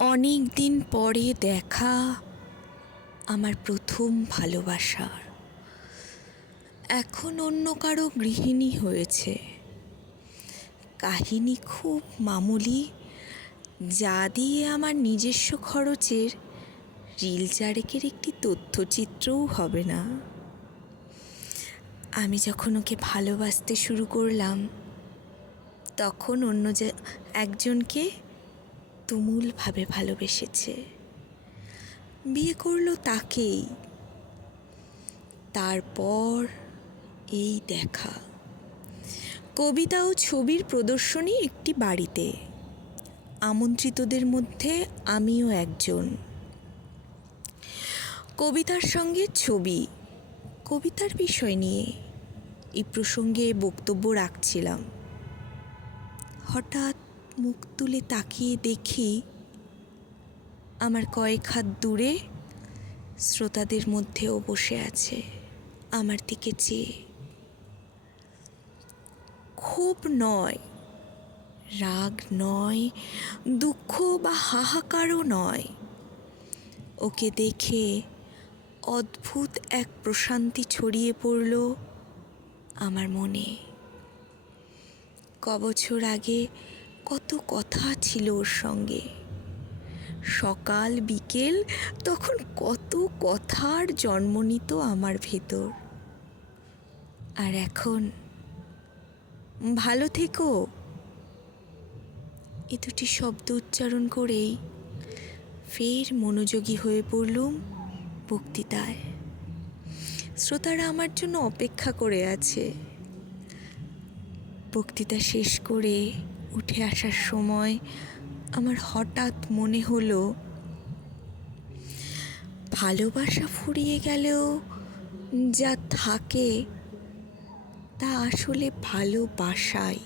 অনেক দিন পরে দেখা আমার প্রথম ভালোবাসার। এখন অন্য কারো গৃহিণী হয়েছে। কাহিনী খুব মামুলি, যা দিয়ে আমার নিজস্ব খরচের রিল চারেকের একটি তথ্যচিত্রও হবে না। আমি যখন ওকে ভালোবাসতে শুরু করলাম, তখন একজনকে তুমুলভাবে ভালোবেসেছে, বিয়ে করলো তাকেই। তারপর এই দেখা, কবিতা ও ছবির প্রদর্শনী একটি বাড়িতে। আমন্ত্রিতদের মধ্যে আমিও একজন। কবিতার সঙ্গে ছবি, কবিতার বিষয় নিয়ে এই প্রসঙ্গে বক্তব্য রাখছিলাম। হঠাৎ মুখ তুলে তাকিয়ে দেখি আমার কয়েক হাত দূরে শ্রোতাদের মধ্যেও বসে আছে আমার দিকে চেয়ে। ক্ষোভ নয়, রাগ নয়, দুঃখ বা হাহাকারও নয়, ওকে দেখে অদ্ভুত এক প্রশান্তি ছড়িয়ে পড়ল আমার মনে। কবছর আগে কত কথা ছিল ওর সঙ্গে, সকাল বিকেল, তখন কত কথার জন্ম নিত আমার ভেতর। আর এখন ভালো থেকো, এ দুটি শব্দ উচ্চারণ করেই ফের মনোযোগী হয়ে পড়লুম বক্তৃতায়। শ্রোতারা আমার জন্য অপেক্ষা করে আছে। বক্তৃতা শেষ করে উঠে আসার সময় আমার হঠাৎ মনে হলো, ভালোবাসা ফুরিয়ে গেলেও যা থাকে তা আসলে ভালোবাসাই।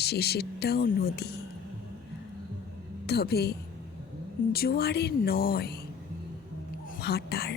শেষেরটাও নদী, তবে জোয়ারের নয়, ভাটার।